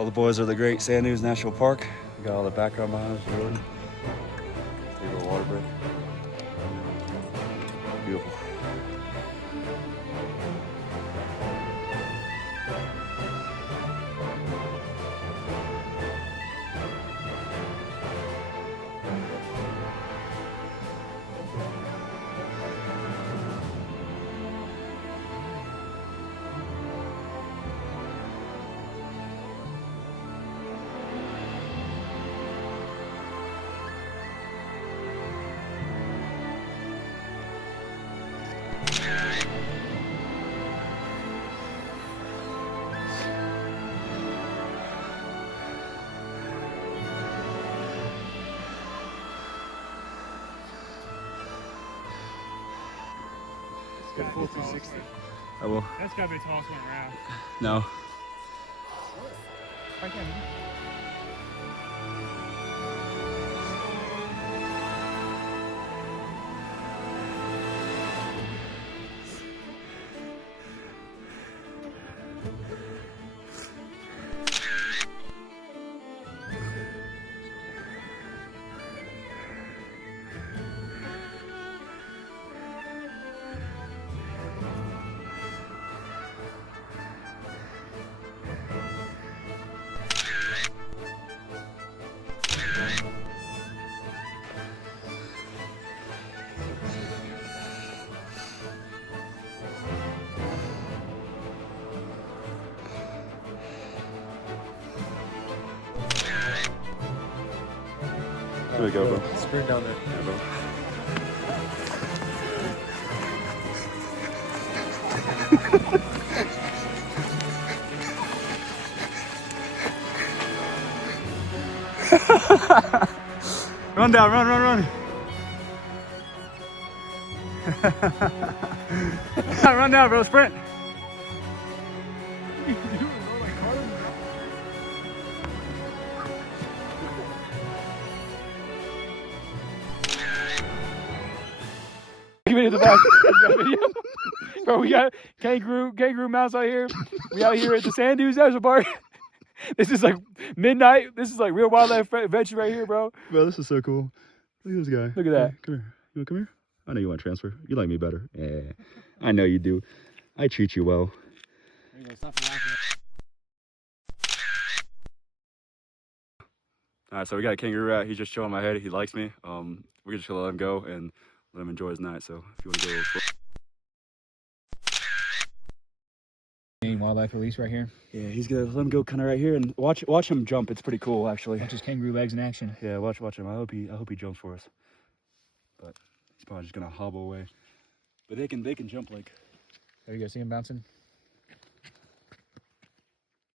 All the boys are the Great Sand Dunes National Park. We got all the background behind us. Really. Take a little water break. Beautiful. Full 260. I will. That's gotta be the tallest one around. No. Right there, man. Here we go, bro. Sprint down there. Yeah, bro. Run down, run. Run down, bro, sprint. In the back. Bro, we got kangaroo mounts out here. We out here at the Sand Dunes National Park. This is like midnight. This is like real wildlife adventure right here, bro. Bro, this is so cool. Look at this guy. Look at that. Hey, come here. You want to come here? I know you want to transfer. You like me better. Yeah, I know you do. I treat you well. All right, so we got a Kangaroo Rat. He's just chilling my head. He likes me. We're just gonna let him go and let him enjoy his night. So if you want to go. Wildlife release right here. Yeah, he's gonna let him go kind of right here and watch him jump. It's pretty cool, actually. Watch his kangaroo legs in action. Yeah, watch him. I hope he jumps for us. But he's probably just gonna hobble away. But they can jump like. There you go. See him bouncing.